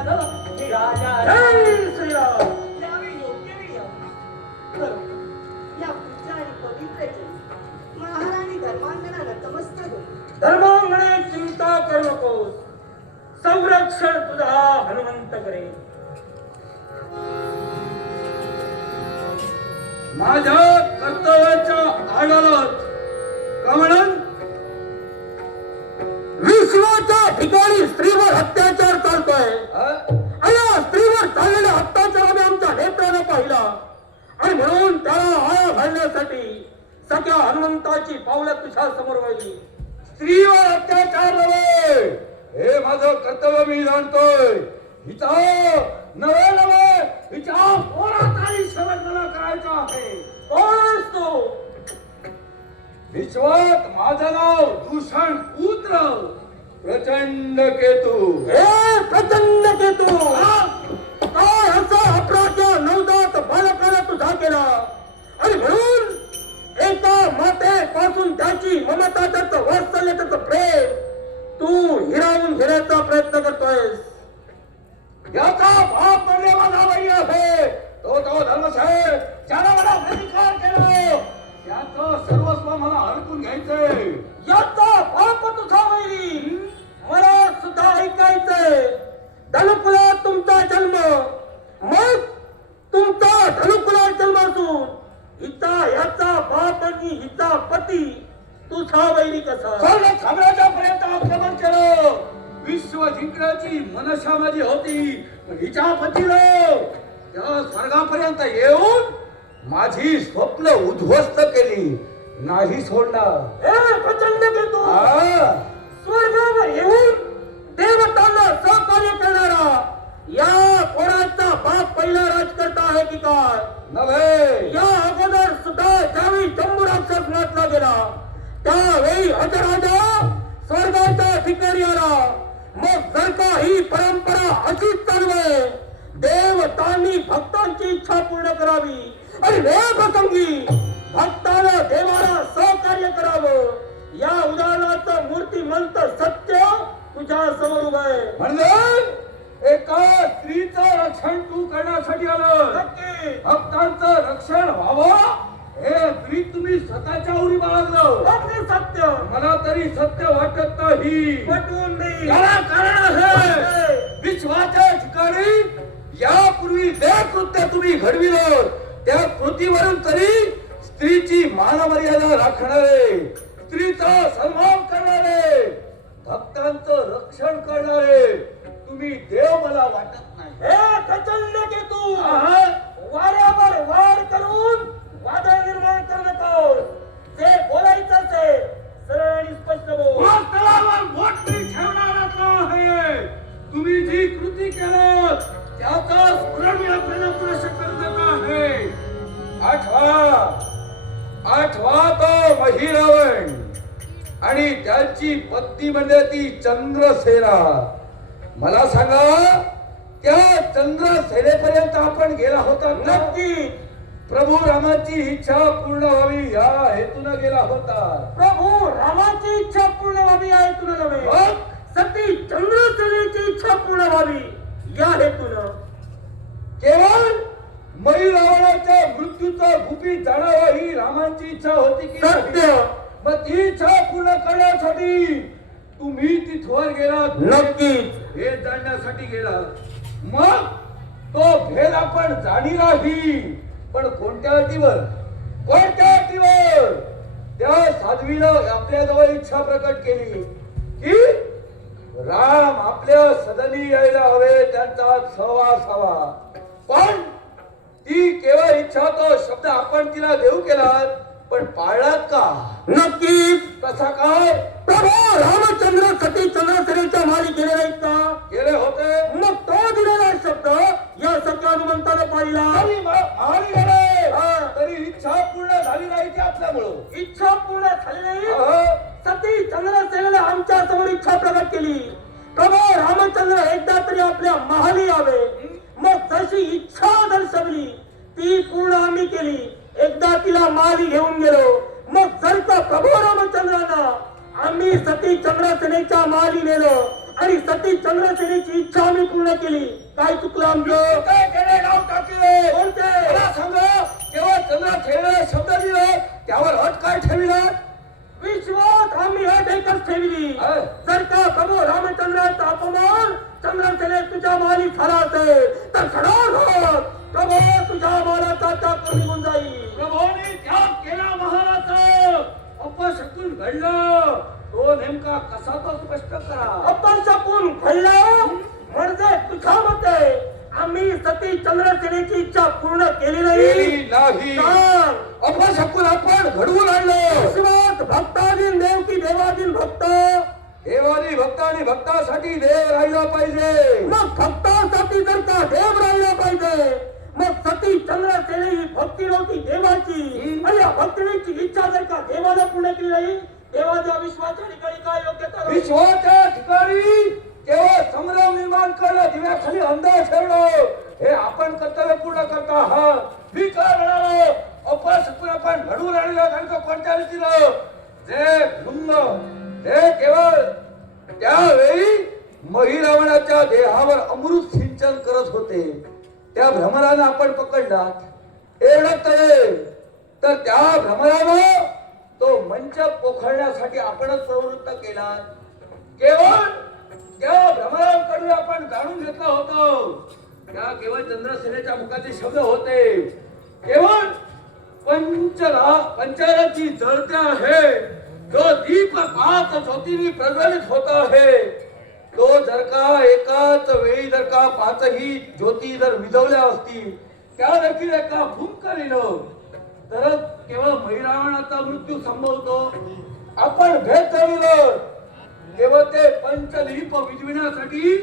राघव हे राजा जय श्रीराम. यावेळी योग्य वेळी आला. या पूजा आणि पवित्र जल महाराणी धर्मांगना नतमस्तक होती. धर्मांगणे चिंता करू नकोस. संरक्षण तुझा हनुमंत करे. माझ्या कर्तव्याच्या आडालाच कमळन विश्वाच्या ठिकाणी स्त्रीवर अत्याचार चालतोय. या स्त्रीवर चाललेल्या अत्याचाराने आमच्या नेत्राने पाहिला आणि म्हणून त्याला आळा घालण्यासाठी सख्या हनुमंताची पावलं तुझ्या समोर वाहिली. स्त्रीवर अत्याचार नव्हे, हे माझं कर्तव्य मी जाणतोय. हिचा नवे नवे हिच्या पोरात आणि शेवट मला करायचा आहे. कोण तो? विश्वात माझं नाव दूषण पुत्र प्रचंड केतू. हे प्रचंड केतू, काय असा अपराध नवजात बालकाला तुझा केला आणि म्हणून एका मातेपासून त्याची ममता, त्याचं वात्सल्य, त्याचं प्रेम तू हिरावून घेण्याचा प्रयत्न करतोयस. याचा बाप म्हणजे माझा वैर आहे. तो धर्मसाहेब ज्याला मला प्रतिकार केला त्याचं सर्वस्व मला हरकून घ्यायचंय. याचा बाप तुझा वैरी मला सुद्धा ऐकायचंय. धनुकुलात तुमचा जन्म, मग तुमचा धनुकुलात जन्म असून हिचा याचा बाप आणि हिचा पती तुझा वैरी कसा? साम्राज्यापर्यंत आक्रमण केलं. विश्व जिंकण्याची मनशा माझी होती, पण हिच्या पतीला त्या स्वर्गापर्यंत येऊन माझी स्वप्न उद्ध्वस्त केली. नाही सोडणार. प्रचंड घेतो. स्वर्गावर येऊन देवतांना सहकार्य करणारा या पोराचा बाप पहिला राजकर्ता आहे की काय? नव्हे. या अगोदर सुद्धा ज्यावेळी जम्बू राक्षस नाचला गेला त्यावेळी अजराजा स्वर्गाचा ठिकाणी आला. मग जर का ही परंपरा अशीच चालू आहे, देवतांनी भक्तांची इच्छा पूर्ण करावी आणि वेळ प्रसंगी भक्ताला देवाला सहकार्य करावं. या उदाहरणाचं मूर्तिमंत सत्य तुझ्या समोर उभं आहे. म्हणजे एका स्त्रीचं रक्षण तू करण्यासाठी आलं. भक्तांचं रक्षण व्हावं हे स्त्री तुम्ही स्वतःच्या उरी बाळगलं. सत्य मला तरी सत्य वाटत नाही. पटवून नाही. याला कारण आहे विश्वाच्या ठिकाणी यापूर्वी जे कृत्य तुम्ही घडविलं त्या कृतीवरून तरी स्त्रीची मानमर्यादा राखणारे, स्त्रीचा सन्मान करणारे, भक्तांचं रक्षण करणारे तुम्ही देव मला वाटत नाही. हे प्रचंड केतू वाऱ्यावर वार करून वादळ निर्माण करू नकोस. जे बोलायचं ते सरळ आणि स्पष्ट बोल. तळावर बोट ठेवणारा आहे. तुम्ही जी कृती केलं त्याचा स्मरण आपल्याला प्रश्न आहे. आठवा तो महिरावण आणि त्याची पत्नी म्हणजे ती चंद्रसेना. मला सांगा त्या चंद्रसेनेपर्यंत आपण गेला होता? नक्की. प्रभू रामाची इच्छा पूर्ण व्हावी या हेतून गेला होता. प्रभू रामाची इच्छा पूर्ण व्हावी या हेतून नव्हे, सती चंद्रसेनेची इच्छा पूर्ण व्हावी या हेतून. केवळ मयू रावणाच्या मृत्यूचा गुपित जाणावा ही रामाची इच्छा होती की सत्य? मग ती इच्छा पूर्ण करण्यासाठी तुम्ही तिथवर गेलात. नक्कीच हे जाणण्यासाठी गेला. मग तो भेद आपण जाणीलाही, पण कोणत्या अटीवर? कोणत्या अटीवर? त्या साध्वीनं आपल्याजवळ इच्छा प्रकट केली की राम आपल्या सदनी यायला हवे, त्यांचा सहवास हवा. पण ती केवळ इच्छा, तो शब्द आपण तिला देऊ केला, पण पाळलात का? नक्कीच. कसा काय? प्रभू रामचंद्र सती चंद्रसेनेच्या माली गेले नाहीत का? गेले होते. मग तो दिलेला शब्द या सख्या हनुमंताने पाळला. माली गेले तरी इच्छा पूर्ण झाली नाही ती आपल्यामुळं. इच्छा पूर्ण झाली नाही. सती चंद्रसेनेने आमच्या समोर इच्छा प्रकट केली, प्रभू रामचंद्र एकदा तरी आपल्या महाली यावे. मग तशी इच्छा दर्शवली ती पूर्ण आम्ही केली. एकदा तिला माली घेऊन गेलो. मग जर का प्रभू रामचंद्रांना आम्ही सती चंद्रसेनेच्या माली नेलो आणि सती चंद्रसेनेची इच्छा आम्ही पूर्ण केली. काय चुकलं आमचं? काय केले? नाव टाकले कोणते? मला सांगा. केवळ चंद्रसेनेला शब्द दिला, त्यावर अट काय ठेविला? विश्वात आम्ही अट एकच ठेवली. जर का प्रभू रामचंद्राचा अपमान चंद्रसेने तुझ्या माली झाला असेल तर खडाघात प्रभू तुझ्या मालाचा त्याग निघून जाईल. प्रभूने त्याग केला महाराज. अपशकून घडलं तो नेमका कसा तो स्पष्ट करा. अपशकून घडलं म्हणजे तुझ्या मते आम्ही सती चंद्रसेनेची इच्छा पूर्ण केली नाही. अपशकून आपण घडवून आणलं. शिवात भक्ताधीन देव की देवाधीन भक्त? देवानी भक्त आणि भक्तासाठी देव राहिला पाहिजे. मग भक्तासाठी जर का देव राहिला पाहिजे, मग सती चंद्रसेने ही भक्ती नव्हती देवाची, आणि या भक्तीची इच्छा जर का देवाला पूर्ण केली नाही, देवाच्या विश्वाच्या ठिकाणी काय योग्यता? विश्वाच्या ठिकाणी केवळ संग्राम निर्माण करणं, दिव्याखाली अंधार ठेवणं, हे आपण कर्तव्य पूर्ण करता आहात. मी काय म्हणालो? अपशकून आपण घडवून आणलं कारण का कोणत्या रीतीनं? जे भृंग हे केवळ त्यावेळी महिरावणाच्या देहावर अमृत सिंचन करत होते, त्या भ्रमरानं आपण पकडला. एवढं तर त्या भ्रमरानं तो मंच पोखरण्यासाठी आपणच प्रवृत्त केला. केवळ त्या भ्रमरांकडून आपण जाणून घेतलं होतं. त्या केवळ चंद्रसेनेच्या मुखाचे शब्द होते. केवळ पंचाराची जळते आहे, जो दीप 5 ज्योतींनी प्रज्वलित होत आहे, तो जर का एकाच वेळी जर का 5ही ज्योती जर विझवल्या असतील, त्या देखील एका भूमकरीनं, तर केवळ महिरावणाचा मृत्यू संभवतो. आपण भेद झालेलं केवळ ते पंचदीप विझविण्यासाठी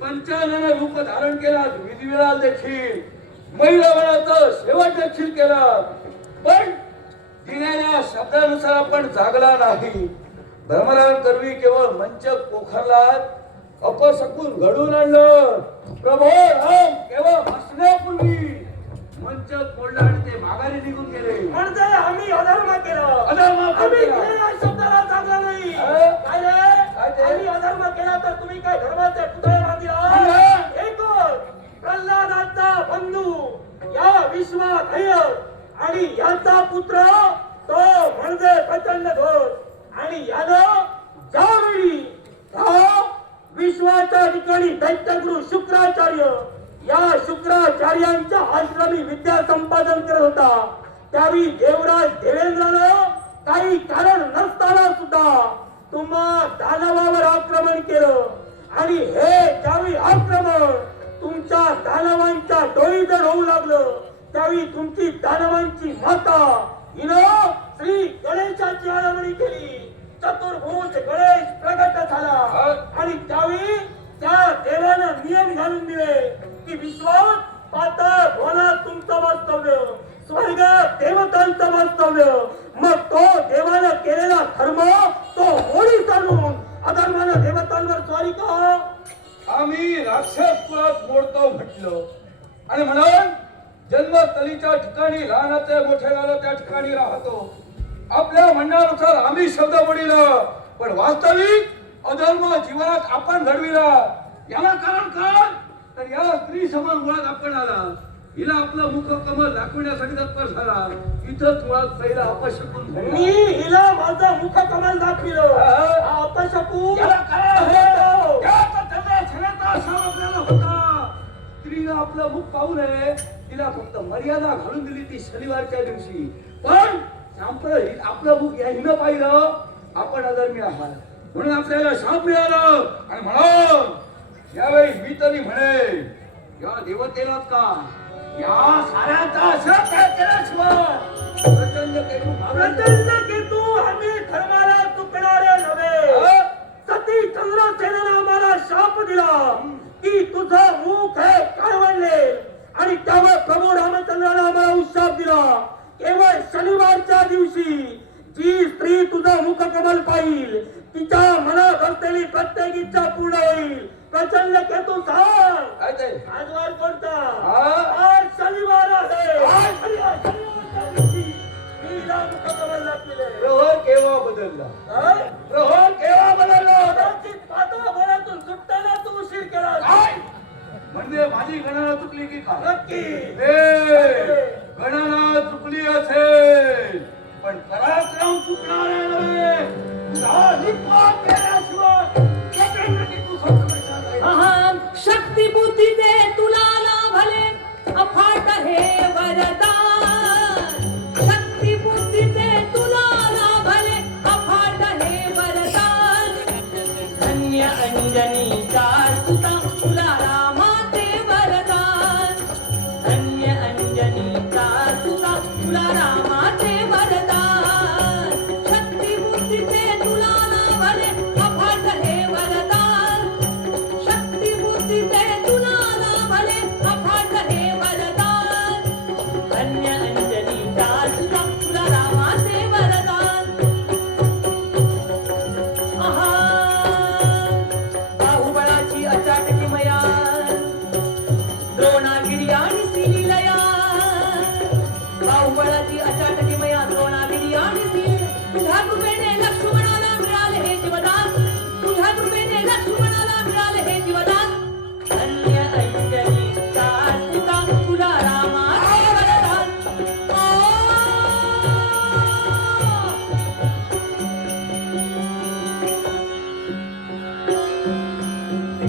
पंचानन रूप धारण केला. विझविला देखील महिरावणाचा शेवट देखील केला, पण दिलेल्या शब्दानुसार आपण जागला नाही. भ्रमरांकरवी केवळ मंच पोखरला, अपशकून घडून आणलं. प्रभू राम केवळ हसण्यापूर्वी मंच तोडला आणि ते माघारी निघून गेले. म्हणजे आम्ही अधर्म केला. आम्ही दिलेल्या शब्दाला जागला नाही. काय रे? आम्ही अधर्म केला तर तुम्ही काय धर्माचे पुतळे बांधला? एकच प्रल्हादाचा बंधू या विश्वाध्यय आणि याचा पुत्र तो म्हणजे प्रचंड घोर, आणि यानं ज्यावेळी विश्वाच्या ठिकाणी दैत्यगुरु शुक्राचार्य या शुक्राचार्यांच्या आश्रमी विद्या संपादन करत होता, त्यावेळी देवराज देवेंद्रानं काही कारण नसताना सुद्धा तुम्हा दानवावर आक्रमण केलं. आणि हे ज्यावेळी आक्रमण तुमच्या दानवांच्या डोळी जर होऊ लागलं, त्यावेळी तुमची दानवांची माता हिनं श्री गणेशाची आराधना केली. चतुर्भुज गणेश प्रगट झाला, आणि त्यावेळी त्या देवानं नियम घालून दिले की विश्वात पाताळ भुवनात तुमचं वास्तव्य, स्वर्गात देवतांचं वास्तव्य. मग तो देवानं केलेला धर्म तो मोडी चालून अधर्मानं देवतांवर स्वारी का? आम्ही राक्षस कुळात मोडतो म्हटलं, आणि म्हणून जन्मस्थळीच्या ठिकाणी लहानाचे मोठे झालं त्या ठिकाणी राहतो. आपल्या म्हणण्यानुसार आम्ही शब्द बोलिलं, पण वास्तविक अधर्म जीवनात आपण घडविला. याला कारण काय? तर या स्त्री समान मुळात आपण आला. हिला आपलं मुख कमल दाखवण्यासाठी तत्पर झाला. इथंच मुळात पहिला अपशकून. मी हिला माझं मुख कमल दाखविलं. अपशकून होता. स्त्रीनं आपलं मुख पाहू नये, तिला फक्त मर्यादा घालून दिली ती शनिवारच्या दिवशी. पण आपलं मुख या हिनं पाहिलं, आपण अधर्मी आहात म्हणून आपल्याला शाप मिळालं. आणि म्हणून यावेळी मी तरी म्हणे, या देवतेला का या साऱ्याचा शाप काय केल्याशिवाय प्रचंड केतू आम्ही धर्माला चुकणारे नव्हे. सती चंद्रसेनेनं आम्हाला शाप दिला की तुझं मुख हे काळवंडले, आणि त्यावर प्रभू रामचंद्रानं आम्हाला उशाप दिला. केवळ शनिवारच्या दिवशी जी स्त्री तुझं मुख कमल पाहिल, तिच्या मनात असलेली प्रत्येक इच्छा पूर्ण होईल. प्रचंड केतू सांग, आज वार कोणता? आज शनिवार आहे. शनिवारच्या दिवशी मीला मुख कमल दाखविले. प्रहर केव्हा बदलला? प्रहर केव्हा बदलला? कदाचित पाताळ भुवनातून माझी गणना चुकली की काय? नक्की. गणना चुकली असेल पण पराक्रम चुकणार नव्हे. निपात केल्याशिवाय प्रचंड केतू संकटात जाईल. अहं शक्ती बुद्धीचे तुला लाभले अफाट हे वरदान